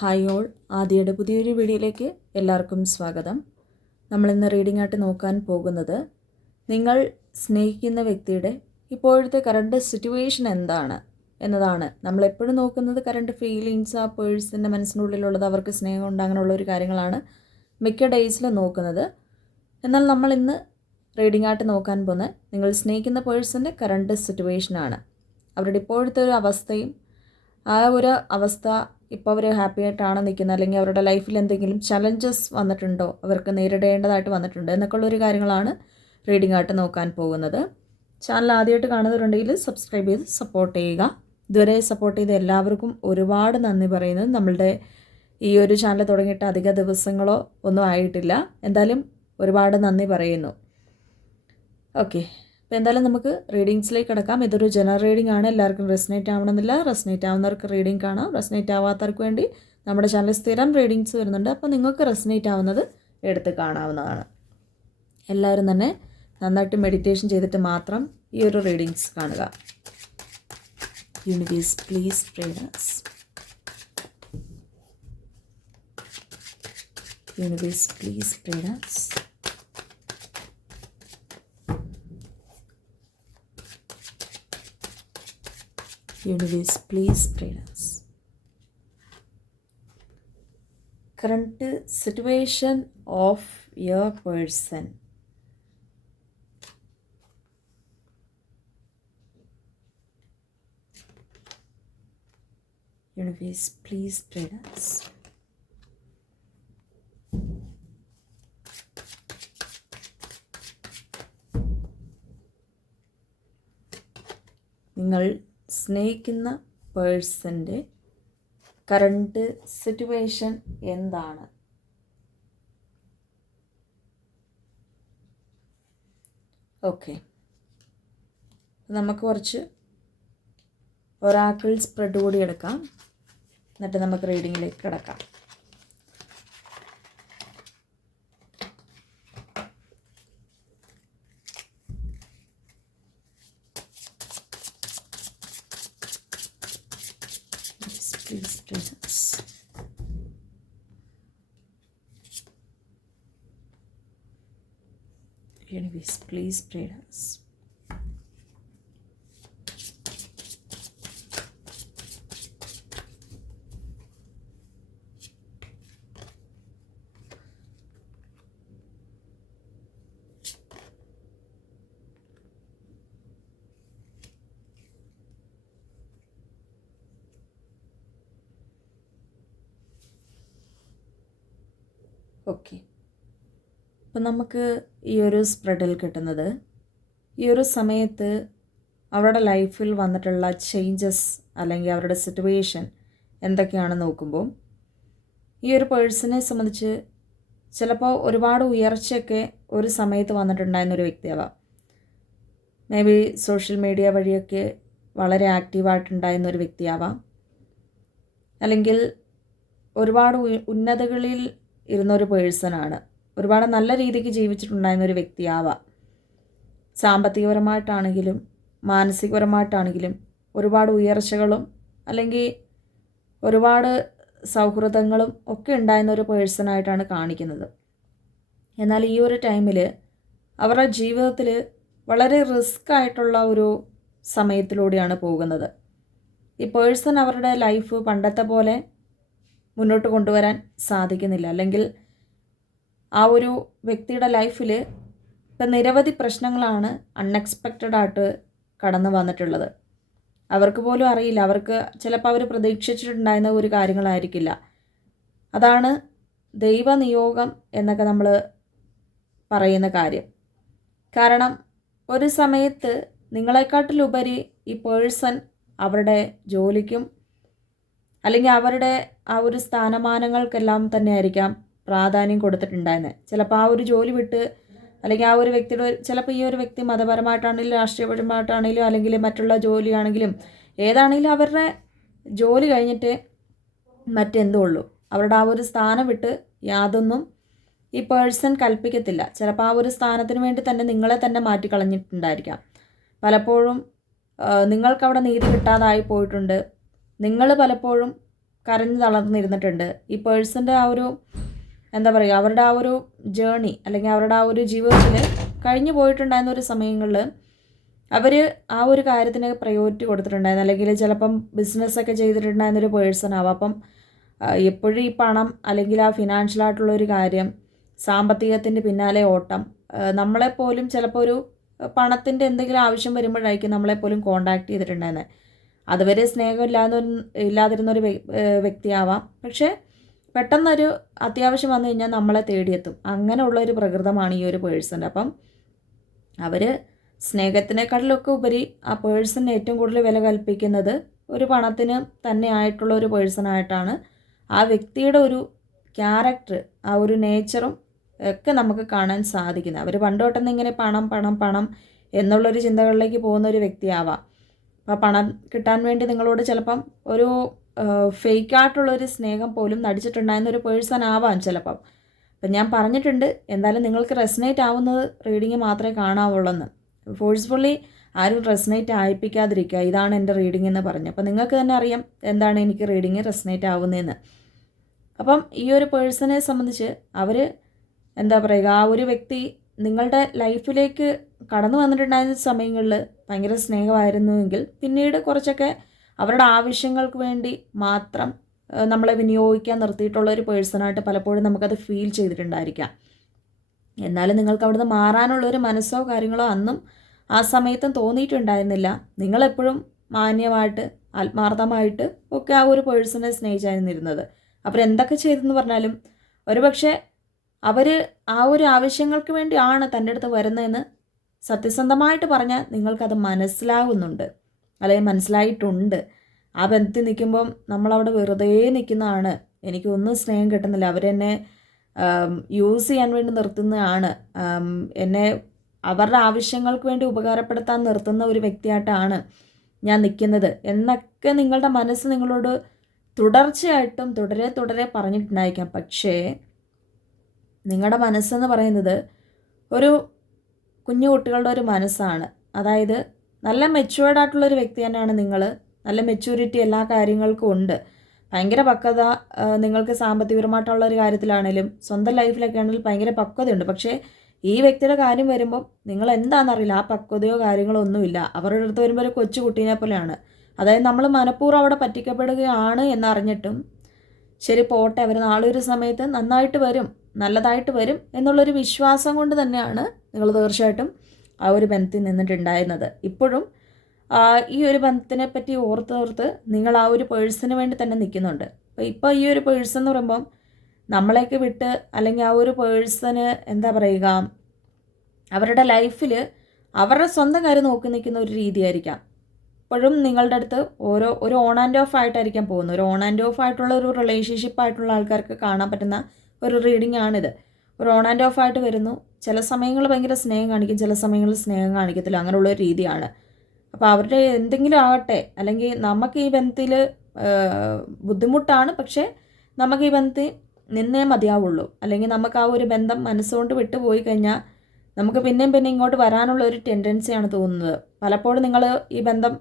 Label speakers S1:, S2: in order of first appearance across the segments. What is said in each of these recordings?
S1: Hi all. ആദ്യയുടെ പുതിയൊരു വീഡിയോയിലേക്ക് എല്ലാവർക്കും സ്വാഗതം. നമ്മളിന്ന് റീഡിംഗ് ആയിട്ട് നോക്കാൻ പോകുന്നത് നിങ്ങൾ സ്നേഹിക്കുന്ന വ്യക്തിയുടെ ഇപ്പോഴത്തെ കറണ്ട് സിറ്റുവേഷൻ എന്താണ് എന്നതാണ്. നമ്മൾ എപ്പോഴും നോക്കുന്നത് കറണ്ട് ഫീലിങ്സ് ആ പേഴ്സിന്റെ മനസ്സിനുള്ളിലുള്ളത് അവർക്ക് സ്നേഹം ഉണ്ട് അങ്ങനെയുള്ള ഒരു കാര്യങ്ങളാണ് മിക്ക ഡേയ്സിലും നോക്കുന്നത്. എന്നാൽ നമ്മൾ ഇന്ന് റീഡിംഗ് ആയിട്ട് നോക്കാൻ പോകുന്നത് നിങ്ങൾ സ്നേഹിക്കുന്ന പേഴ്സന്റെ കറണ്ട് സിറ്റുവേഷനാണ് അവരുടെ ഇപ്പോഴത്തെ ഒരു അവസ്ഥയും ആ ഒരു അവസ്ഥ ഇപ്പോൾ അവർ ഹാപ്പി ആയിട്ടാണ് നിൽക്കുന്നത്. അല്ലെങ്കിൽ അവരുടെ ലൈഫിൽ എന്തെങ്കിലും ചലഞ്ചസ് വന്നിട്ടുണ്ടോ? അവർക്ക് നേരിടേണ്ടതായിട്ട് വന്നിട്ടുണ്ടോ. എന്നൊക്കെയുള്ളൊരു കാര്യങ്ങളാണ് റീഡിംഗ് ആയിട്ട് നോക്കാൻ പോകുന്നത്. ചാനൽ ആദ്യമായിട്ട് കാണുന്നവരുണ്ടെങ്കിൽ സബ്സ്ക്രൈബ് ചെയ്ത് സപ്പോർട്ട് ചെയ്യുക. ഇതുവരെ സപ്പോർട്ട് ചെയ്ത എല്ലാവർക്കും ഒരുപാട് നന്ദി പറയുന്നത്. നമ്മളുടെ ഈ ഒരു ചാനൽ തുടങ്ങിയിട്ട് അധിക ദിവസങ്ങളോ ഒന്നും ആയിട്ടില്ല. എന്തായാലും ഒരുപാട് നന്ദി പറയുന്നു. ഓക്കെ അപ്പോൾ എന്തായാലും നമുക്ക് റീഡിങ്സിലേക്ക് കിടക്കാം. ഇതൊരു ജനറൽ റീഡിംഗ് ആണ്. എല്ലാവർക്കും റെസ്നേറ്റ് ആവണമെന്നില്ല. റെസ്നേറ്റ് ആവുന്നവർക്ക് റീഡിംഗ് കാണാം. റെസ്നേറ്റ് ആവാത്തവർക്ക് വേണ്ടി നമ്മുടെ ചാനൽ സ്ഥിരം റീഡിങ്സ് വരുന്നുണ്ട്. അപ്പോൾ നിങ്ങൾക്ക് റെസ്നേറ്റ് ആവുന്നത് എടുത്ത് കാണാവുന്നതാണ്. എല്ലാവരും തന്നെ നന്നായിട്ട് മെഡിറ്റേഷൻ ചെയ്തിട്ട് മാത്രം ഈ ഒരു റീഡിങ്സ് കാണുക. യൂണിവേഴ്സ് പ്ലീസ് പ്രേഡേഴ്സ് യൂണിവേഴ്സ് പ്ലീസ് പ്രേഡേഴ്സ് please pray us current situation of your person universe please pray നിങ്ങൾ സ്നേഹിക്കുന്ന പേഴ്സന്റെ കറണ്ട് സിറ്റുവേഷൻ എന്താണ്? ഓക്കെ. നമുക്ക് കുറച്ച് ഒരാക്കിൾ സ്പ്രെഡ് കൂടി എടുക്കാം. എന്നിട്ട് നമുക്ക് റീഡിങ്ങിലേക്ക് കിടക്കാം. enemies. Please pray us. Okay. അപ്പം നമുക്ക് ഈ ഒരു സ്പ്രെഡിൽ കിട്ടുന്നത് ഈ ഒരു സമയത്ത് അവരുടെ ലൈഫിൽ വന്നിട്ടുള്ള ചേഞ്ചസ് അല്ലെങ്കിൽ അവരുടെ സിറ്റുവേഷൻ എന്തൊക്കെയാണെന്ന് നോക്കുമ്പോൾ ഈ ഒരു പേഴ്സണെ സംബന്ധിച്ച് ചിലപ്പോൾ ഒരുപാട് ഉയർച്ചയൊക്കെ ഒരു സമയത്ത് വന്നിട്ടുണ്ടായിരുന്ന ഒരു വ്യക്തിയാവാം. മേ ബി സോഷ്യൽ മീഡിയ വഴിയൊക്കെ വളരെ ആക്റ്റീവായിട്ടുണ്ടായിരുന്ന ഒരു വ്യക്തിയാവാം. അല്ലെങ്കിൽ ഒരുപാട് ഉന്നതകളിൽ ഇരുന്നൊരു പേഴ്സണാണ് ഒരുപാട് നല്ല രീതിക്ക് ജീവിച്ചിട്ടുണ്ടായിരുന്ന ഒരു വ്യക്തിയാവാം. സാമ്പത്തികപരമായിട്ടാണെങ്കിലും മാനസികപരമായിട്ടാണെങ്കിലും ഒരുപാട് ഉയർച്ചകളും അല്ലെങ്കിൽ ഒരുപാട് സൗഹൃദങ്ങളും ഒക്കെ ഉണ്ടായിരുന്ന ഒരു പേഴ്സണായിട്ടാണ് കാണിക്കുന്നത്. എന്നാൽ ഈ ഒരു ടൈമിൽ അവരുടെ ജീവിതത്തിൽ വളരെ റിസ്ക് ആയിട്ടുള്ള ഒരു സമയത്തിലൂടെയാണ് പോകുന്നത്. ഈ പേഴ്സൺ അവരുടെ ലൈഫ് പണ്ടത്തെ പോലെ മുന്നോട്ട് കൊണ്ടുവരാൻ സാധിക്കുന്നില്ല. അല്ലെങ്കിൽ ആ ഒരു വ്യക്തിയുടെ ലൈഫിൽ ഇപ്പം നിരവധി പ്രശ്നങ്ങളാണ് അൺഎക്സ്പെക്റ്റഡ് ആയിട്ട് കടന്നു വന്നിട്ടുള്ളത്. അവർക്ക് പോലും അറിയില്ല. അവർക്ക് ചിലപ്പോൾ അവർ പ്രതീക്ഷിച്ചിട്ടുണ്ടായിരുന്ന ഒരു കാര്യങ്ങളായിരിക്കില്ല. അതാണ് ദൈവനിയോഗം എന്നൊക്കെ നമ്മൾ പറയുന്ന കാര്യം. കാരണം ഒരു സമയത്ത് നിങ്ങളെക്കാട്ടിലുപരി ഈ പേഴ്സൺ അവരുടെ ജോലിക്കും അല്ലെങ്കിൽ അവരുടെ ആ ഒരു സ്ഥാനമാനങ്ങൾക്കെല്ലാം തന്നെ ആയിരിക്കാം പ്രാധാന്യം കൊടുത്തിട്ടുണ്ടായിരുന്നത് ചിലപ്പോൾ ആ ഒരു ജോലി വിട്ട് അല്ലെങ്കിൽ ആ ഒരു വ്യക്തിയുടെ ചിലപ്പോൾ ഈ ഒരു വ്യക്തി മതപരമായിട്ടാണെങ്കിലും രാഷ്ട്രീയപരമായിട്ടാണെങ്കിലും അല്ലെങ്കിൽ മറ്റുള്ള ജോലിയാണെങ്കിലും ഏതാണെങ്കിലും അവരുടെ ജോലി കഴിഞ്ഞിട്ട് മറ്റെന്തോ ഉള്ളൂ. അവരുടെ ആ ഒരു സ്ഥാനം വിട്ട് യാതൊന്നും ഈ പേഴ്സൺ കൽപ്പിക്കത്തില്ല. ചിലപ്പോൾ ആ ഒരു സ്ഥാനത്തിന് വേണ്ടി തന്നെ നിങ്ങളെ തന്നെ മാറ്റിക്കളഞ്ഞിട്ടുണ്ടായിരിക്കാം. പലപ്പോഴും നിങ്ങൾക്കവിടെ നീതി കിട്ടാതായി പോയിട്ടുണ്ട്. നിങ്ങൾ പലപ്പോഴും കരഞ്ഞു തളർന്നിരുന്നിട്ടുണ്ട്. ഈ പേഴ്സന്റെ ആ ഒരു എന്താ പറയുക അവരുടെ ആ ഒരു ജേണി അല്ലെങ്കിൽ അവരുടെ ആ ഒരു ജീവിതത്തിൽ കഴിഞ്ഞു പോയിട്ടുണ്ടായിരുന്ന ഒരു സമയങ്ങളിൽ അവർ ആ ഒരു കാര്യത്തിന് പ്രയോറിറ്റി കൊടുത്തിട്ടുണ്ടായിരുന്നു. അല്ലെങ്കിൽ ചിലപ്പം ബിസിനസ്സൊക്കെ ചെയ്തിട്ടുണ്ടായിരുന്ന ഒരു പേഴ്സൺ ആവാം. അപ്പം എപ്പോഴും ഈ പണം അല്ലെങ്കിൽ ആ ഫിനാൻഷ്യൽ ആയിട്ടുള്ള ഒരു കാര്യം സാമ്പത്തികത്തിന്റെ പിന്നാലെ ഓട്ടം നമ്മളെപ്പോലും ചിലപ്പോൾ ഒരു പണത്തിന്റെ എന്തെങ്കിലും ആവശ്യം വരുമ്പോഴായിരിക്കും നമ്മളെപ്പോലും കോണ്ടാക്ട് ചെയ്തിട്ടുണ്ടായിരുന്നത്. അതുവരെ സ്നേഹം ഇല്ലാതെ ഇല്ലാതിരുന്ന ഒരു വ്യക്തിയാവാം. പക്ഷേ പെട്ടെന്നൊരു അത്യാവശ്യം വന്നു കഴിഞ്ഞാൽ നമ്മളെ തേടിയെത്തും. അങ്ങനെയുള്ള ഒരു പ്രകൃതമാണ് ഈ ഒരു പേഴ്സന്റെ അപ്പം അവർ സ്നേഹത്തിനേക്കാളിലൊക്കെ ഉപരി ആ പേഴ്സണിന് ഏറ്റവും കൂടുതൽ വില കൽപ്പിക്കുന്നത് ഒരു പണത്തിന് തന്നെ ആയിട്ടുള്ള ഒരു പേഴ്സണായിട്ടാണ് ആ വ്യക്തിയുടെ ഒരു ക്യാരക്ടർ ആ ഒരു നേച്ചറും ഒക്കെ നമുക്ക് കാണാൻ സാധിക്കുന്നത്. അവർ പണ്ട് തൊട്ടെന്ന് ഇങ്ങനെ പണം പണം പണം എന്നുള്ളൊരു ചിന്തകളിലേക്ക് പോകുന്ന ഒരു വ്യക്തിയാവാം. അപ്പോൾ പണം കിട്ടാൻ വേണ്ടി നിങ്ങളോട് ചിലപ്പം ഒരു ഫേക്കായിട്ടുള്ളൊരു സ്നേഹം പോലും നടിച്ചിട്ടുണ്ടായിരുന്ന ഒരു പേഴ്സൺ ആവാം ചിലപ്പം. അപ്പം ഞാൻ പറഞ്ഞിട്ടുണ്ട് എന്തായാലും നിങ്ങൾക്ക് റെസനേറ്റ് ആവുന്നത് റീഡിങ് മാത്രമേ കാണാവുള്ളൂ ഫോഴ്സ്ഫുള്ളി ആരും റെസനേറ്റ് ആയിപ്പിക്കാതിരിക്കുക ഇതാണ് എന്റെ റീഡിംഗ് എന്ന് പറഞ്ഞു. അപ്പം നിങ്ങൾക്ക് തന്നെ അറിയാം എന്താണ് എനിക്ക് റീഡിങ് റെസനേറ്റ് ആവുന്നതെന്ന് അപ്പം ഈ ഒരു പേഴ്സണെ സംബന്ധിച്ച് അവർ എന്താ പറയുക ആ ഒരു വ്യക്തി നിങ്ങളുടെ ലൈഫിലേക്ക് കടന്നു വന്നിട്ടുണ്ടായിരുന്ന സമയങ്ങളിൽ ഭയങ്കര സ്നേഹമായിരുന്നുവെങ്കിൽ പിന്നീട് കുറച്ചൊക്കെ അവരുടെ ആവശ്യങ്ങൾക്ക് വേണ്ടി മാത്രം നമ്മളെ വിനിയോഗിക്കാൻ നിർത്തിയിട്ടുള്ള ഒരു പേഴ്സണായിട്ട് പലപ്പോഴും നമുക്കത് ഫീൽ ചെയ്തിട്ടുണ്ടായിരിക്കാം. എന്നാലും നിങ്ങൾക്ക് അവിടുന്ന് മാറാനുള്ള ഒരു മനസ്സോ കാര്യങ്ങളോ അന്നും ആ സമയത്തും തോന്നിയിട്ടുണ്ടായിരുന്നില്ല. നിങ്ങളെപ്പോഴും മാന്യമായിട്ട് ആത്മാർത്ഥമായിട്ട് ഒക്കെ ആ ഒരു പേഴ്സണെ സ്നേഹിച്ചായിരുന്നിരുന്നത്. അവർ എന്തൊക്കെ ചെയ്തെന്ന് പറഞ്ഞാലും ഒരുപക്ഷെ അവർ ആ ഒരു ആവശ്യങ്ങൾക്ക് വേണ്ടിയാണ് തന്റെ അടുത്ത് വരുന്നതെന്ന് സത്യസന്ധമായിട്ട് പറഞ്ഞാൽ നിങ്ങൾക്കത് മനസ്സിലാകുന്നുണ്ട് അല്ലെങ്കിൽ മനസ്സിലായിട്ടുണ്ട്. ആ ബന്ധത്തിൽ നിൽക്കുമ്പം നമ്മളവിടെ വെറുതെ നിൽക്കുന്നതാണ്. എനിക്കൊന്നും സ്നേഹം കിട്ടുന്നില്ല. അവരെന്നെ യൂസ് ചെയ്യാൻ വേണ്ടി നിർത്തുന്നതാണ്. എന്നെ അവരുടെ ആവശ്യങ്ങൾക്ക് വേണ്ടി ഉപകാരപ്പെടുത്താൻ നിർത്തുന്ന ഒരു വ്യക്തിയായിട്ടാണ് ഞാൻ നിൽക്കുന്നത്. എന്നൊക്കെ നിങ്ങളുടെ മനസ്സ് നിങ്ങളോട് തുടർച്ചയായിട്ടും തുടരെ തുടരെ പറഞ്ഞിട്ടുണ്ടായിരിക്കാം. പക്ഷേ നിങ്ങളുടെ മനസ്സെന്ന് പറയുന്നത് ഒരു കുഞ്ഞു കുട്ടികളുടെ ഒരു മനസ്സാണ്. അതായത് നല്ല മെച്യൂർഡ് ആയിട്ടുള്ള ഒരു വ്യക്തി തന്നെയാണ് നിങ്ങൾ നല്ല മെച്യൂരിറ്റി എല്ലാ കാര്യങ്ങൾക്കും ഉണ്ട്. ഭയങ്കര പക്വത നിങ്ങൾക്ക് സാമ്പത്തികപരമായിട്ടുള്ള ഒരു കാര്യത്തിലാണെങ്കിലും സ്വന്തം ലൈഫിലൊക്കെ ആണെങ്കിലും ഭയങ്കര പക്വതയുണ്ട്. പക്ഷേ ഈ വ്യക്തിയുടെ കാര്യം വരുമ്പോൾ നിങ്ങൾ എന്താണെന്നറിയില്ല ആ പക്വതയോ കാര്യങ്ങളോ ഒന്നുമില്ല. അവരുടെ അടുത്ത് വരുമ്പോൾ ഒരു കൊച്ചു കുട്ടീനെ പോലെയാണ്. അതായത് നമ്മൾ മനഃപൂർവം അവിടെ പറ്റിക്കപ്പെടുകയാണ് എന്നറിഞ്ഞിട്ടും ശരി പോട്ടെ അവർ നാളെ ഒരു സമയത്ത് നന്നായിട്ട് വരും നല്ലതായിട്ട് വരും എന്നുള്ളൊരു വിശ്വാസം കൊണ്ട് തന്നെയാണ് നിങ്ങൾ തീർച്ചയായിട്ടും ആ ഒരു ബന്ധത്തിൽ നിന്നിട്ടുണ്ടായിരുന്നത്. ഇപ്പോഴും ഈ ഒരു ബന്ധത്തിനെ പറ്റി ഓർത്തോർത്ത് നിങ്ങൾ ആ ഒരു പേഴ്സിന് വേണ്ടി തന്നെ നിൽക്കുന്നുണ്ട്. അപ്പോൾ ഇപ്പോൾ ഈ ഒരു പേഴ്സൺ എന്ന് പറയുമ്പം നമ്മളെയൊക്കെ വിട്ട് അല്ലെങ്കിൽ ആ ഒരു പേഴ്സന് എന്താ പറയുക അവരുടെ ലൈഫിൽ അവരുടെ സ്വന്തം കാര്യം നോക്കി നിൽക്കുന്ന ഒരു രീതിയായിരിക്കാം. ഇപ്പോഴും നിങ്ങളുടെ അടുത്ത് ഓരോ ഒരു ഓൺ ആൻഡ് ഓഫ് ആയിട്ടായിരിക്കാം പോകുന്നത്. ഒരു ഓൺ ആൻഡ് ഓഫ് ആയിട്ടുള്ള ഒരു റിലേഷൻഷിപ്പ് ആയിട്ടുള്ള ആൾക്കാർക്ക് കാണാൻ പറ്റുന്ന ഒരു റീഡിംഗ് ആണിത്. ഒരു ഓൺ ആൻഡ് ഓഫ് ആയിട്ട് വരുന്നു. ചില സമയങ്ങൾ ഭയങ്കര സ്നേഹം കാണിക്കും ചില സമയങ്ങളിൽ സ്നേഹം കാണിക്കത്തില്ല. അങ്ങനെയുള്ള ഒരു രീതിയാണ്. അപ്പോൾ അവരുടെ എന്തെങ്കിലും ആകട്ടെ അല്ലെങ്കിൽ നമുക്ക് ഈ ബന്ധത്തിൽ ബുദ്ധിമുട്ടാണ് പക്ഷേ നമുക്ക് ഈ ബന്ധത്തിൽ നിന്നേ മതിയാവുള്ളൂ. അല്ലെങ്കിൽ നമുക്ക് ആ ഒരു ബന്ധം മനസ്സുകൊണ്ട് വിട്ടുപോയി കഴിഞ്ഞാൽ നമുക്ക് പിന്നെയും പിന്നെ ഇങ്ങോട്ട് വരാനുള്ള ഒരു ടെൻഡൻസിയാണ് തോന്നുന്നത്. പലപ്പോഴും നിങ്ങൾ ഈ ബന്ധം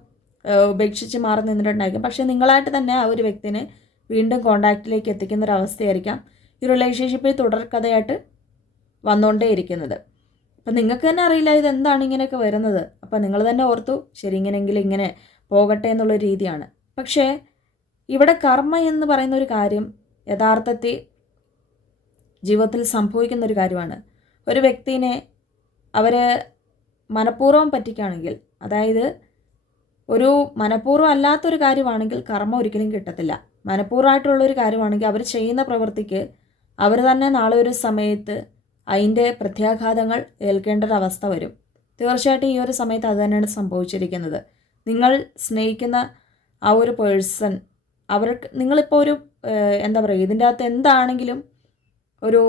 S1: ഉപേക്ഷിച്ച് മാറി നിന്നിട്ടുണ്ടായിരിക്കും. പക്ഷേ നിങ്ങളായിട്ട് തന്നെ ആ ഒരു വ്യക്തിനെ വീണ്ടും കോണ്ടാക്റ്റിലേക്ക് എത്തിക്കുന്ന ഒരു അവസ്ഥയായിരിക്കാം. ഈ റിലേഷൻഷിപ്പിൽ തുടർക്കഥയായിട്ട് വന്നുകൊണ്ടേ ഇരിക്കുന്നത്. അപ്പം നിങ്ങൾക്ക് തന്നെ അറിയില്ല ഇതെന്താണ് ഇങ്ങനെയൊക്കെ വരുന്നത്. അപ്പം നിങ്ങൾ തന്നെ ഓർത്തു ശരി ഇങ്ങനെയെങ്കിലും ഇങ്ങനെ പോകട്ടെ എന്നുള്ള രീതിയാണ്. പക്ഷേ ഇവിടെ കർമ്മ എന്ന് പറയുന്ന ഒരു കാര്യം യഥാർത്ഥത്തിൽ ജീവിതത്തിൽ സംഭവിക്കുന്ന ഒരു കാര്യമാണ്. ഒരു വ്യക്തിനെ അവർ മനഃപൂർവം പറ്റിക്കുകയാണെങ്കിൽ അതായത് ഒരു മനഃപൂർവം അല്ലാത്തൊരു കാര്യമാണെങ്കിൽ കർമ്മ ഒരിക്കലും കിട്ടത്തില്ല. മനഃപൂർവമായിട്ടുള്ളൊരു കാര്യമാണെങ്കിൽ അവർ ചെയ്യുന്ന പ്രവൃത്തിക്ക് അവർ തന്നെ നാളെ ഒരു സമയത്ത് അതിന്റെ പ്രത്യാഘാതങ്ങൾ ഏൽക്കേണ്ട ഒരു അവസ്ഥ വരും. തീർച്ചയായിട്ടും ഈ ഒരു സമയത്ത് അത് തന്നെയാണ് സംഭവിച്ചിരിക്കുന്നത്. നിങ്ങൾ സ്നേഹിക്കുന്ന ആ ഒരു പേഴ്സൺ അവർക്ക് നിങ്ങളിപ്പോൾ ഒരു എന്താ പറയുക ഇതിന്റെ അകത്ത് എന്താണെങ്കിലും ഒരു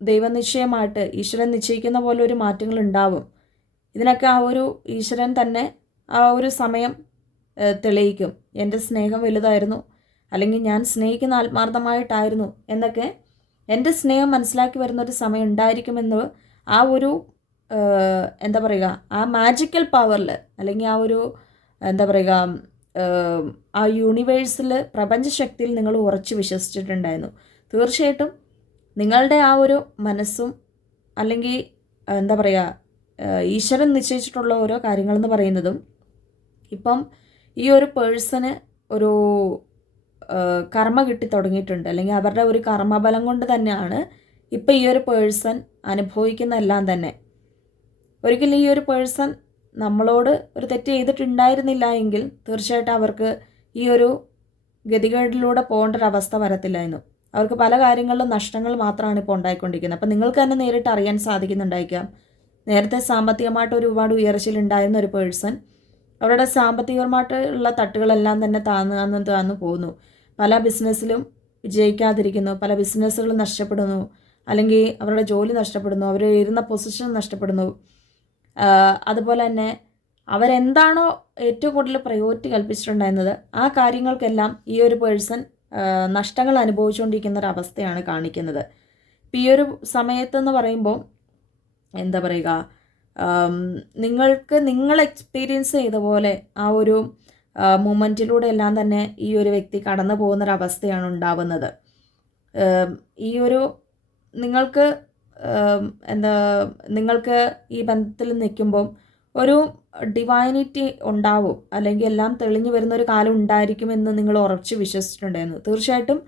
S1: ദൈവനിശ്ചയമായിട്ട് ഈശ്വരൻ നിശ്ചയിക്കുന്ന പോലെ ഒരു മാറ്റങ്ങൾ ഉണ്ടാവും. ഇതിനൊക്കെ ആ ഒരു ഈശ്വരൻ തന്നെ ആ ഒരു സമയം തെളിയിക്കും. എന്റെ സ്നേഹം വലുതായിരുന്നു അല്ലെങ്കിൽ ഞാൻ സ്നേഹിക്കുന്ന ആത്മാർത്ഥമായിട്ടായിരുന്നു എന്നൊക്കെ എന്റെ സ്നേഹം മനസ്സിലാക്കി വരുന്ന ഒരു സമയം ഉണ്ടായിരിക്കുമെന്ന് ആ ഒരു എന്താ പറയുക ആ മാജിക്കൽ പവറിൽ അല്ലെങ്കിൽ ആ ഒരു എന്താ പറയുക ആ യൂണിവേഴ്സിൽ പ്രപഞ്ചശക്തിയിൽ നിങ്ങൾ ഉറച്ചു വിശ്വസിച്ചിട്ടുണ്ടായിരുന്നു. തീർച്ചയായിട്ടും നിങ്ങളുടെ ആ ഒരു മനസ്സും അല്ലെങ്കിൽ എന്താ പറയുക ഈശ്വരൻ നിശ്ചയിച്ചിട്ടുള്ള ഓരോ കാര്യങ്ങളെന്ന് പറയുന്നതും ഇപ്പം ഈ ഒരു പേഴ്സണ് ഒരു കർമ്മ കിട്ടി തുടങ്ങിയിട്ടുണ്ട്. അല്ലെങ്കിൽ അവരുടെ ഒരു കർമ്മബലം കൊണ്ട് തന്നെയാണ് ഇപ്പം ഈ ഒരു പേഴ്സൺ അനുഭവിക്കുന്നതെല്ലാം തന്നെ. ഒരിക്കലും ഈ ഒരു പേഴ്സൺ നമ്മളോട് ഒരു തെറ്റ് ചെയ്തിട്ടുണ്ടായിരുന്നില്ല എങ്കിൽ തീർച്ചയായിട്ടും അവർക്ക് ഈ ഒരു ഗതികേടിലൂടെ പോകേണ്ട ഒരു അവസ്ഥ വരത്തില്ലായിരുന്നു. അവർക്ക് പല കാര്യങ്ങളിലും നഷ്ടങ്ങൾ മാത്രമാണ് ഇപ്പോൾ ഉണ്ടായിക്കൊണ്ടിരിക്കുന്നത്. അപ്പം നിങ്ങൾക്ക് തന്നെ നേരിട്ട് അറിയാൻ സാധിക്കുന്നുണ്ടായിരിക്കാം. നേരത്തെ സാമ്പത്തികമായിട്ട് ഒരുപാട് ഉയർച്ചയിലുണ്ടായിരുന്ന ഒരു പേഴ്സൺ അവരുടെ സാമ്പത്തികമായിട്ടുള്ള തട്ടുകളെല്ലാം തന്നെ താന്ന് താന്ന് താന്ന് പോകുന്നു പല ബിസിനസ്സിലും വിജയിക്കാതിരിക്കുന്നു പല ബിസിനസ്സുകളും നഷ്ടപ്പെടുന്നു അല്ലെങ്കിൽ അവരുടെ ജോലി നഷ്ടപ്പെടുന്നു അവർ ഇരുന്ന പൊസിഷൻ നഷ്ടപ്പെടുന്നു. അതുപോലെ തന്നെ അവരെന്താണോ ഏറ്റവും കൂടുതൽ പ്രയോറിറ്റി കൽപ്പിച്ചിട്ടുണ്ടായിരുന്നത് ആ കാര്യങ്ങൾക്കെല്ലാം ഈ ഒരു പേഴ്സൺ നഷ്ടങ്ങൾ അനുഭവിച്ചുകൊണ്ടിരിക്കുന്ന ഒരു അവസ്ഥയാണ് കാണിക്കുന്നത്. ഇപ്പം ഈ ഒരു സമയത്തെന്ന് പറയുമ്പോൾ എന്താ പറയുക നിങ്ങൾക്ക് നിങ്ങൾ എക്സ്പീരിയൻസ് ചെയ്ത പോലെ ആ ഒരു മൂമെന്റിലൂടെ എല്ലാം തന്നെ ഈ ഒരു വ്യക്തി കടന്നു പോകുന്നൊരവസ്ഥയാണ് ഉണ്ടാവുന്നത്. ഈ ഒരു നിങ്ങൾക്ക് എന്താ നിങ്ങൾക്ക് ഈ ബന്ധത്തിൽ നിൽക്കുമ്പം ഒരു ഡിവൈനിറ്റി ഉണ്ടാവും അല്ലെങ്കിൽ എല്ലാം തെളിഞ്ഞു വരുന്ന ഒരു കാലം ഉണ്ടായിരിക്കുമെന്ന് നിങ്ങൾ ഉറച്ചു വിശ്വസിച്ചിട്ടുണ്ടായിരുന്നു. തീർച്ചയായിട്ടും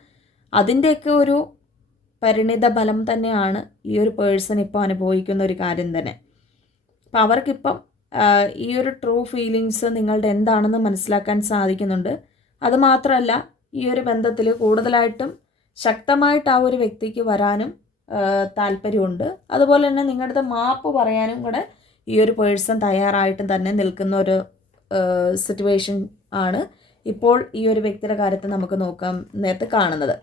S1: അതിന്റെയൊക്കെ ഒരു പരിണിത ഫലം തന്നെയാണ് ഈ ഒരു പേഴ്സൺ ഇപ്പോൾ അനുഭവിക്കുന്ന ഒരു കാര്യം തന്നെ. അപ്പം അവർക്കിപ്പം ഈ ഒരു ട്രൂ ഫീലിങ്സ് നിങ്ങളുടെ എന്താണെന്ന് മനസ്സിലാക്കാൻ സാധിക്കുന്നുണ്ട്. അതുമാത്രമല്ല ഈ ഒരു ബന്ധത്തിൽ കൂടുതലായിട്ടും ശക്തമായിട്ട് ആ ഒരു വ്യക്തിക്ക് വരാനും താല്പര്യമുണ്ട്. അതുപോലെ തന്നെ നിങ്ങളുടെ മാപ്പ് പറയാനും കൂടെ ഈ ഒരു പേഴ്സൺ തയ്യാറായിട്ടും തന്നെ നിൽക്കുന്ന ഒരു സിറ്റുവേഷൻ ആണ് ഇപ്പോൾ ഈ ഒരു വ്യക്തിയുടെ കാര്യത്തിൽ നമുക്ക് നോക്കാം നേരത്തെ കാണുന്നത്.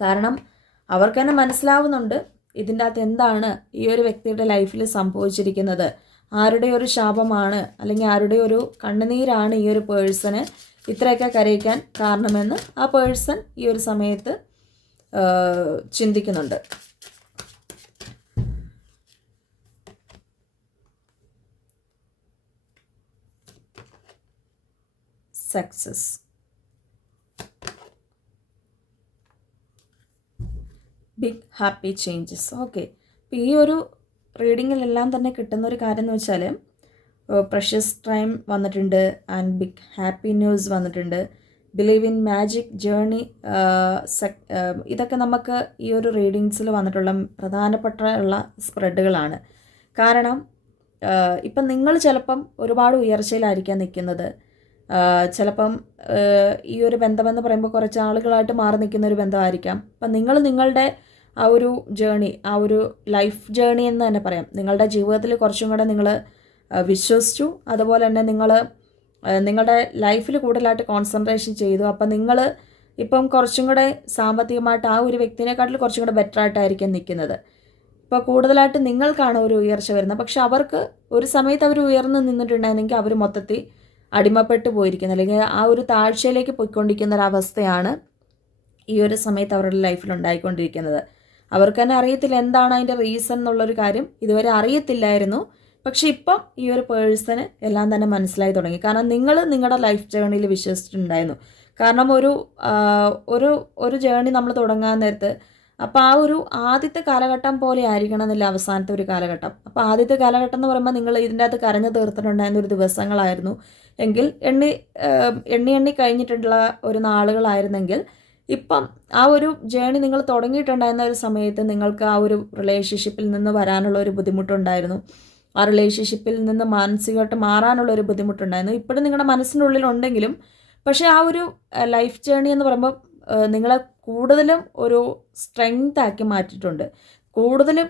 S1: കാരണം അവർക്ക് തന്നെ മനസ്സിലാവുന്നുണ്ട് ഇതിന്റെ അകത്ത് എന്താണ് ഈ ഒരു വ്യക്തിയുടെ ലൈഫിൽ സംഭവിച്ചിരിക്കുന്നത്. ആരുടെ ഒരു ശാപമാണ് അല്ലെങ്കിൽ ആരുടെ ഒരു കണ്ണുനീരാണ് ഈ ഒരു പേഴ്സണ് ഇത്രയൊക്കെ കരയിക്കാൻ കാരണമെന്ന് ആ പേഴ്സൺ ഈ ഒരു സമയത്ത് ചിന്തിക്കുന്നുണ്ട്. Success big happy changes okay ഈ ഒരു റീഡിങ്ങിലെല്ലാം തന്നെ കിട്ടുന്ന ഒരു കാര്യം എന്ന് വെച്ചാൽ പ്രഷ്യസ് ടൈം വന്നിട്ടുണ്ട് ആൻഡ് ബിഗ് ഹാപ്പി ന്യൂസ് വന്നിട്ടുണ്ട്. ബിലീവ് ഇൻ മാജിക് ജേണി ഇതൊക്കെ നമുക്ക് ഈ ഒരു റീഡിങ്സിൽ വന്നിട്ടുള്ള പ്രധാനപ്പെട്ട ഉള്ള സ്പ്രെഡുകളാണ് കാരണം ഇപ്പം നിങ്ങൾ ചിലപ്പം ഒരുപാട് ഉയർച്ചയിലായിരിക്കാം നിൽക്കുന്നത് ചിലപ്പം ഈ ഒരു ബന്ധമെന്ന് പറയുമ്പോൾ കുറച്ച് ആളുകളായിട്ട് മാറി നിൽക്കുന്ന ഒരു ബന്ധമായിരിക്കാം. അപ്പം നിങ്ങൾ നിങ്ങളുടെ ആ ഒരു ജേണി ആ ഒരു ലൈഫ് ജേണി എന്ന് തന്നെ പറയാം. നിങ്ങളുടെ ജീവിതത്തിൽ കുറച്ചും കൂടെ നിങ്ങൾ വിശ്വസിച്ചു. അതുപോലെ തന്നെ നിങ്ങൾ നിങ്ങളുടെ ലൈഫിൽ കൂടുതലായിട്ട് കോൺസെൻട്രേഷൻ ചെയ്തു. അപ്പം നിങ്ങൾ ഇപ്പം കുറച്ചും കൂടെ സാമ്പത്തികമായിട്ട് ആ ഒരു വ്യക്തിനെക്കാട്ടിൽ കുറച്ചും കൂടെ ബെറ്റർ ആയിട്ടായിരിക്കും നിൽക്കുന്നത് ഇപ്പോൾ കൂടുതലായിട്ട് നിങ്ങൾക്കാണ് ഒരു ഉയർച്ച വരുന്നത്. പക്ഷെ അവർക്ക് ഒരു സമയത്ത് അവർ ഉയർന്നു നിന്നിട്ടുണ്ടായിരുന്നെങ്കിൽ അവർ മൊത്തത്തിൽ അടിമപ്പെട്ടു പോയിരിക്കുന്നത് അല്ലെങ്കിൽ ആ ഒരു താഴ്ചയിലേക്ക് പോയിക്കൊണ്ടിരിക്കുന്ന അവസ്ഥയാണ് ഈ ഒരു സമയത്ത് അവരുടെ ലൈഫിൽ ഉണ്ടായിക്കൊണ്ടിരിക്കുന്നത്. അവർക്ക് തന്നെ അറിയത്തില്ല എന്താണ് അതിന്റെ റീസൺ എന്നുള്ളൊരു കാര്യം ഇതുവരെ അറിയത്തില്ലായിരുന്നു. പക്ഷെ ഇപ്പം ഈ ഒരു പേഴ്സണ് എല്ലാം തന്നെ മനസ്സിലായി തുടങ്ങി. കാരണം നിങ്ങൾ നിങ്ങളുടെ ലൈഫ് ജേണിയിൽ വിശ്വസിച്ചിട്ടുണ്ടായിരുന്നു. കാരണം ഒരു ഒരു ഒരു ജേണി നമ്മൾ തുടങ്ങാൻ നേരത്ത് അപ്പോൾ ആ ഒരു ആദ്യത്തെ കാലഘട്ടം പോലെ ആയിരിക്കണം എന്നില്ല അവസാനത്തെ ഒരു കാലഘട്ടം. അപ്പോൾ ആദ്യത്തെ കാലഘട്ടം എന്ന് പറയുമ്പോൾ നിങ്ങൾ ഇതിന്റെ അകത്ത് കരഞ്ഞു തീർത്തിട്ടുണ്ടായിരുന്ന ഒരു ദിവസങ്ങളായിരുന്നു. എങ്കിൽ എണ്ണി എണ്ണി എണ്ണി കഴിഞ്ഞിട്ടുള്ള ഒരു നാളുകളായിരുന്നെങ്കിൽ ഇപ്പം ആ ഒരു ജേണി നിങ്ങൾ തുടങ്ങിയിട്ടുണ്ടായിരുന്ന ഒരു സമയത്ത് നിങ്ങൾക്ക് ആ ഒരു റിലേഷൻഷിപ്പിൽ നിന്ന് വരാനുള്ള ഒരു ബുദ്ധിമുട്ടുണ്ടായിരുന്നു. ആ റിലേഷൻഷിപ്പിൽ നിന്ന് മാനസികമായിട്ട് മാറാനുള്ള ഒരു ബുദ്ധിമുട്ടുണ്ടായിരുന്നു. ഇപ്പോഴും നിങ്ങളുടെ മനസ്സിനുള്ളിൽ ഉണ്ടെങ്കിലും പക്ഷേ ആ ഒരു ലൈഫ് ജേണി എന്ന് പറയുമ്പോൾ നിങ്ങളെ കൂടുതലും ഒരു സ്ട്രെങ്ത് ആക്കി മാറ്റിയിട്ടുണ്ട്. കൂടുതലും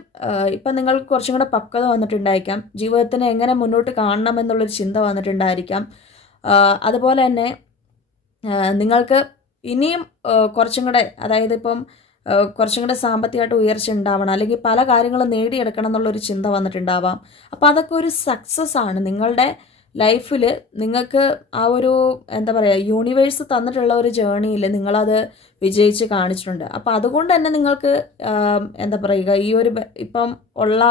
S1: ഇപ്പം നിങ്ങൾക്ക് കുറച്ചും കൂടെ പക്വത വന്നിട്ടുണ്ടായിരിക്കാം. ജീവിതത്തിനെ എങ്ങനെ മുന്നോട്ട് കാണണം എന്നുള്ളൊരു ചിന്ത വന്നിട്ടുണ്ടായിരിക്കാം. അതുപോലെ തന്നെ നിങ്ങൾക്ക് ഇനിയും കുറച്ചും കൂടെ അതായത് ഇപ്പം കുറച്ചും കൂടെ സാമ്പത്തികമായിട്ട് ഉയർച്ച ഉണ്ടാവണം അല്ലെങ്കിൽ പല കാര്യങ്ങളും നേടിയെടുക്കണം എന്നുള്ളൊരു ചിന്ത വന്നിട്ടുണ്ടാവാം. അപ്പോൾ അതൊക്കെ ഒരു സക്സസ് ആണ്. നിങ്ങളുടെ ലൈഫിൽ നിങ്ങൾക്ക് ആ ഒരു എന്താ പറയുക യൂണിവേഴ്സ് തന്നിട്ടുള്ള ഒരു ജേണിയിൽ നിങ്ങളത് വിജയിച്ച് കാണിച്ചിട്ടുണ്ട്. അപ്പോൾ അതുകൊണ്ട് തന്നെ നിങ്ങൾക്ക് എന്താ പറയുക ഈ ഒരു ഇപ്പം ഉള്ള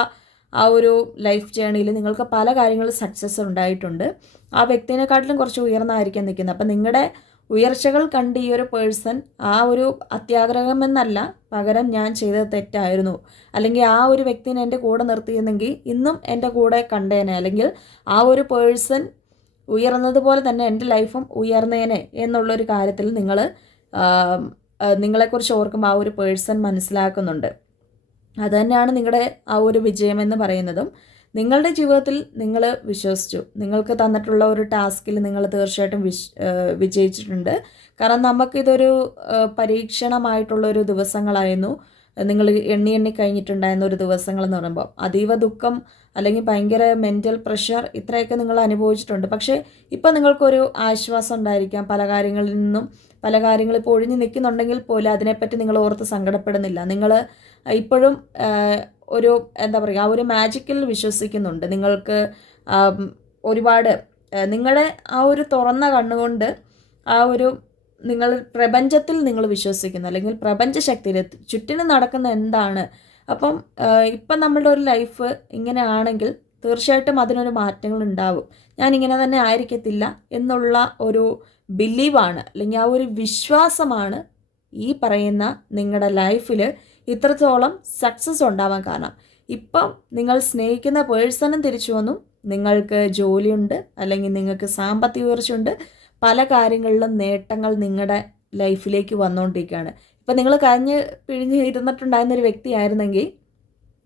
S1: ആ ഒരു ലൈഫ് ജേണിയിൽ നിങ്ങൾക്ക് പല കാര്യങ്ങളും സക്സസ് ഉണ്ടായിട്ടുണ്ട്. ആ വ്യക്തിനെക്കാട്ടിലും കുറച്ച് ഉയർന്നായിരിക്കാൻ നിൽക്കുന്നത്. അപ്പം നിങ്ങളുടെ ഉയർച്ചകൾ കണ്ട് ഈ ഒരു പേഴ്സൺ ആ ഒരു അത്യാഗ്രഹമെന്നല്ല പകരം ഞാൻ ചെയ്തത് തെറ്റായിരുന്നു. അല്ലെങ്കിൽ ആ ഒരു വ്യക്തിനെ എന്റെ കൂടെ നിർത്തിയിരുന്നെങ്കിൽ ഇന്നും എന്റെ കൂടെ കണ്ടേനെ. അല്ലെങ്കിൽ ആ ഒരു പേഴ്സൺ ഉയർന്നതുപോലെ തന്നെ എന്റെ ലൈഫും ഉയർന്നേനെ എന്നുള്ളൊരു കാര്യത്തിൽ നിങ്ങൾ നിങ്ങളെക്കുറിച്ച് ഓർക്കുമ്പോൾ ആ ഒരു പേഴ്സൺ മനസ്സിലാക്കുന്നുണ്ട്. അതുതന്നെയാണ് നിങ്ങളുടെ ആ ഒരു വിജയം എന്ന് പറയുന്നതും. നിങ്ങളുടെ ജീവിതത്തിൽ നിങ്ങൾ വിശ്വസിച്ചു. നിങ്ങൾക്ക് തന്നിട്ടുള്ള ഒരു ടാസ്കിൽ നിങ്ങൾ തീർച്ചയായിട്ടും വിശ് വിജയിച്ചിട്ടുണ്ട്. കാരണം നമുക്കിതൊരു പരീക്ഷണമായിട്ടുള്ള ഒരു ദിവസങ്ങളായിരുന്നു. നിങ്ങൾ എണ്ണി എണ്ണി കഴിഞ്ഞിട്ടുണ്ടായിരുന്ന ഒരു ദിവസങ്ങൾ എന്ന് പറയുമ്പോൾ അതീവ ദുഃഖം അല്ലെങ്കിൽ ഭയങ്കര മെന്റൽ പ്രഷർ ഇത്രയൊക്കെ നിങ്ങൾ അനുഭവിച്ചിട്ടുണ്ട്. പക്ഷേ ഇപ്പം നിങ്ങൾക്കൊരു ആശ്വാസം ഉണ്ടായിരിക്കാം. പല കാര്യങ്ങളിൽ നിന്നും പല കാര്യങ്ങൾ ഇപ്പോൾ ഒഴിഞ്ഞു നിൽക്കുന്നുണ്ടെങ്കിൽ പോലും അതിനെപ്പറ്റി നിങ്ങൾ ഓർത്ത് സങ്കടപ്പെടുന്നില്ല. നിങ്ങൾ ഇപ്പോഴും ഒരു എന്താ പറയുക ആ ഒരു മാജിക്കിൽ വിശ്വസിക്കുന്നുണ്ട്. നിങ്ങൾക്ക് ഒരുപാട് നിങ്ങളെ ആ ഒരു തുറന്ന കണ്ണുകൊണ്ട് ആ ഒരു നിങ്ങൾ പ്രപഞ്ചത്തിൽ നിങ്ങൾ വിശ്വസിക്കുന്നു. അല്ലെങ്കിൽ പ്രപഞ്ച ശക്തിയിൽ ചുറ്റിനും നടക്കുന്ന എന്താണ്? അപ്പം ഇപ്പം നമ്മളുടെ ഒരു ലൈഫ് ഇങ്ങനെയാണെങ്കിൽ തീർച്ചയായിട്ടും അതിനൊരു മാറ്റങ്ങൾ ഉണ്ടാവും. ഞാൻ ഇങ്ങനെ തന്നെ ആയിരിക്കത്തില്ല എന്നുള്ള ഒരു ബിലീവാണ് അല്ലെങ്കിൽ ആ ഒരു വിശ്വാസമാണ് ഈ പറയുന്ന നിങ്ങളുടെ ലൈഫിൽ ഇത്രത്തോളം സക്സസ് ഉണ്ടാവാൻ കാരണം. ഇപ്പം നിങ്ങൾ സ്നേഹിക്കുന്ന പേഴ്സണും തിരിച്ചു വന്നു. നിങ്ങൾക്ക് ജോലിയുണ്ട് അല്ലെങ്കിൽ നിങ്ങൾക്ക് സാമ്പത്തിക ഉയർച്ചയുണ്ട്. പല കാര്യങ്ങളിലും നേട്ടങ്ങൾ നിങ്ങളുടെ ലൈഫിലേക്ക് വന്നുകൊണ്ടിരിക്കുകയാണ്. ഇപ്പം നിങ്ങൾ കരഞ്ഞ് പിഴിഞ്ഞ് ഇരുന്നിട്ടുണ്ടായിരുന്നൊരു വ്യക്തിയായിരുന്നെങ്കിൽ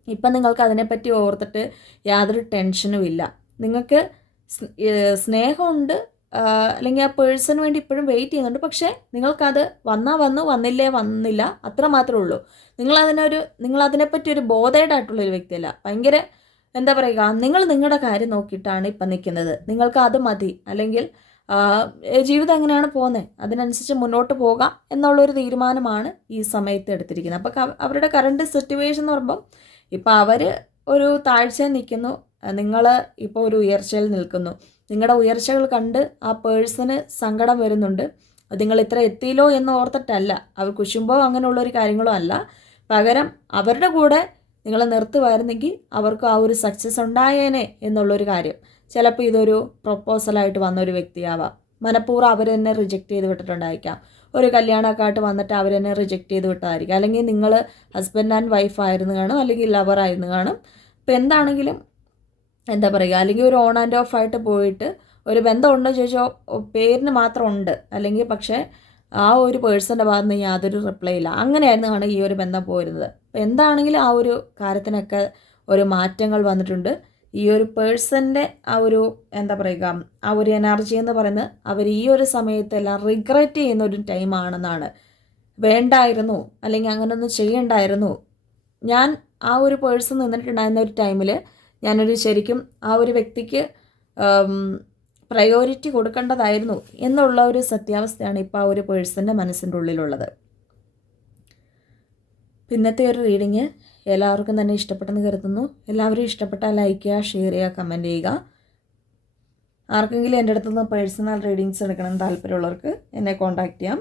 S1: ഇപ്പം നിങ്ങൾക്ക് അതിനെപ്പറ്റി ഓർത്തിട്ട് യാതൊരു ടെൻഷനും ഇല്ല. നിങ്ങൾക്ക് സ്നേഹമുണ്ട് അല്ലെങ്കിൽ ആ പേഴ്സണ് വേണ്ടി ഇപ്പോഴും വെയിറ്റ് ചെയ്യുന്നുണ്ട്. പക്ഷേ നിങ്ങൾക്കത് വന്നാൽ വന്നു വന്നില്ലേ വന്നില്ല അത്ര മാത്രമേ ഉള്ളൂ. നിങ്ങളതിനൊരു നിങ്ങളതിനെപ്പറ്റി ഒരു ബോധേഡായിട്ടുള്ളൊരു വ്യക്തിയല്ല. ഭയങ്കര എന്താ പറയുക നിങ്ങൾ നിങ്ങളുടെ കാര്യം നോക്കിയിട്ടാണ് ഇപ്പം നിൽക്കുന്നത്. നിങ്ങൾക്ക് അത് മതി. അല്ലെങ്കിൽ ജീവിതം എങ്ങനെയാണ് പോകുന്നത് അതിനനുസരിച്ച് മുന്നോട്ട് പോകാം എന്നുള്ളൊരു തീരുമാനമാണ് ഈ സമയത്ത് എടുത്തിരിക്കുന്നത്. അപ്പോൾ അവരുടെ കറണ്ട് സിറ്റുവേഷൻ എന്ന് പറയുമ്പം ഇപ്പോൾ അവർ ഒരു താഴ്ചയിൽ നിൽക്കുന്നു. നിങ്ങൾ ഇപ്പോൾ ഒരു ഉയർച്ചയിൽ നിൽക്കുന്നു. നിങ്ങളുടെ ഉയർച്ചകൾ കണ്ട് ആ പേഴ്സണ് സങ്കടം വരുന്നുണ്ട്. നിങ്ങൾ ഇത്ര എത്തിയില്ലോ എന്ന് ഓർത്തിട്ടല്ല. അവർ കുശുമ്പോ അങ്ങനെയുള്ള ഒരു കാര്യങ്ങളോ അല്ല. പകരം അവരുടെ കൂടെ നിങ്ങൾ നിർത്തുമായിരുന്നെങ്കിൽ അവർക്ക് ആ ഒരു സക്സസ് ഉണ്ടായേനെ എന്നുള്ളൊരു കാര്യം. ചിലപ്പോൾ ഇതൊരു പ്രൊപ്പോസലായിട്ട് വന്ന ഒരു വ്യക്തിയാവാം. മനഃപൂർവം അവർ തന്നെ റിജക്റ്റ് ചെയ്ത് വിട്ടിട്ടുണ്ടായിരിക്കാം. ഒരു കല്യാണമൊക്കെ ആയിട്ട് വന്നിട്ട് അവർ തന്നെ റിജക്റ്റ് ചെയ്ത് വിട്ടതായിരിക്കും അല്ലെങ്കിൽ നിങ്ങൾ ഹസ്ബൻഡ് ആൻഡ് വൈഫ് ആയിരുന്നു കാണും അല്ലെങ്കിൽ ലവർ ആയിരുന്നു കാണും. അപ്പോൾ എന്താണെങ്കിലും എന്താ പറയുക അല്ലെങ്കിൽ ഒരു ഓൺ ആൻഡ് ഓഫ് ആയിട്ട് പോയിട്ട് ഒരു ബന്ധം ഉണ്ടോ ചോദിച്ചോ പേരിന് മാത്രം ഉണ്ട്. അല്ലെങ്കിൽ പക്ഷേ ആ ഒരു പേഴ്സന്റെ ഭാഗത്ത് നിന്ന് യാതൊരു റിപ്ലൈ ഇല്ല. അങ്ങനെയായിരുന്നു ഈ ഒരു ബന്ധം പോയിരുന്നത്. അപ്പോൾ എന്താണെങ്കിലും ആ ഒരു കാര്യത്തിനൊക്കെ ഒരു മാറ്റങ്ങൾ വന്നിട്ടുണ്ട്. ഈ ഒരു പേഴ്സന്റെ ആ ഒരു എന്താ പറയുക ആ ഒരു എനർജി എന്ന് പറയുന്നത് അവർ ഈ ഒരു സമയത്തെല്ലാം റിഗ്രറ്റ് ചെയ്യുന്ന ഒരു ടൈമാണെന്നാണ് വേണ്ടായിരുന്നു അല്ലെങ്കിൽ അങ്ങനെയൊന്നും ചെയ്യണ്ടായിരുന്നു. ഞാൻ ആ ഒരു പേഴ്സൺ നിന്നിട്ടുണ്ടായിരുന്ന ഒരു ടൈമിൽ ഞാനൊരു ശരിക്കും ആ ഒരു വ്യക്തിക്ക് പ്രയോറിറ്റി കൊടുക്കേണ്ടതായിരുന്നു എന്നുള്ള ഒരു സത്യാവസ്ഥയാണ് ഇപ്പോൾ ആ ഒരു പേഴ്സന്റെ മനസ്സിന്റെ ഉള്ളിലുള്ളത്. പിന്നത്തെ ഒരു റീഡിങ് എല്ലാവർക്കും തന്നെ ഇഷ്ടപ്പെട്ടെന്ന് കരുതുന്നു. എല്ലാവരും ഇഷ്ടപ്പെട്ടാൽ ലൈക്ക് ചെയ്യുക ഷെയർ ചെയ്യുക കമന്റ് ചെയ്യുക. ആർക്കെങ്കിലും എന്റെ അടുത്തുനിന്ന് പേഴ്സണൽ റീഡിങ്സ് എടുക്കണം താല്പര്യമുള്ളവർക്ക് എന്നെ കോൺടാക്റ്റ് ചെയ്യാം.